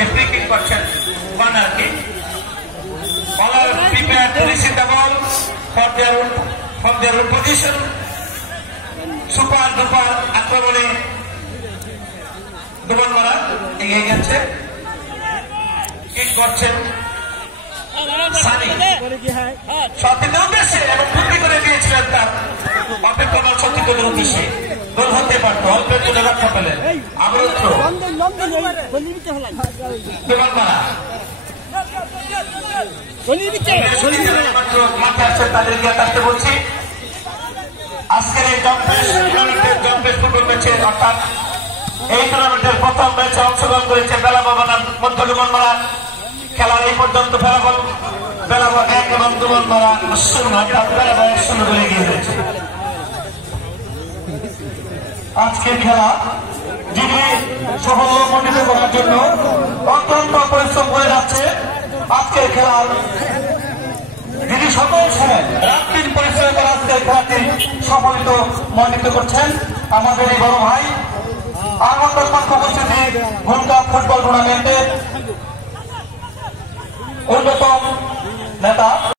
থেকে free kick করছেন কর্নারকে। বলার prepare to receive the ball for their position. Super duper আক্রমণে দুবান মারা এগিয়ে গেছে, কিক করছেন সানি সতীনের উদ্দেশ্যে এবং বুদ্ধি করে দিয়েছিলেন তার অপেক্ষমান সতীনের উদ্দেশ্যে। গোল হতে পারত, অল্প একটু রক্ষা পেলেন। আবরুদ্ধ দুবান মারা মাঠে আসছেন, তাদেরকে আসতে বলছি। আজকের এই জম্পেশ ফুটবল ম্যাচে অর্থাৎ এই টুর্নামেন্টের প্রথম ম্যাচে অংশগ্রহণ করেছে বেলা বাবানার মধ্য ডুবনমারা। খেলার এই পর্যন্ত ফলাফল বেলাবা 1 এবং ডুবনমারা 0, অর্থাৎ বেলাবা 1-0 গোলে এগিয়ে রয়েছে। আজকের খেলা যিনি সাফল্য মণ্ডিত করার জন্য অত্যন্ত পরিশ্রম করে যাচ্ছে, আজকের খেলার যিনি সকল সময় রাত্রির পরিশ্রম করে আজকের খেলাটি সফলিত মণ্ডিত করছেন আমাদের এই বড় ভাই। আমাদের পক্ষ উপস্থিতি ঘন্টা ফুটবল টুর্নামেন্টের অন্যতম নেতা।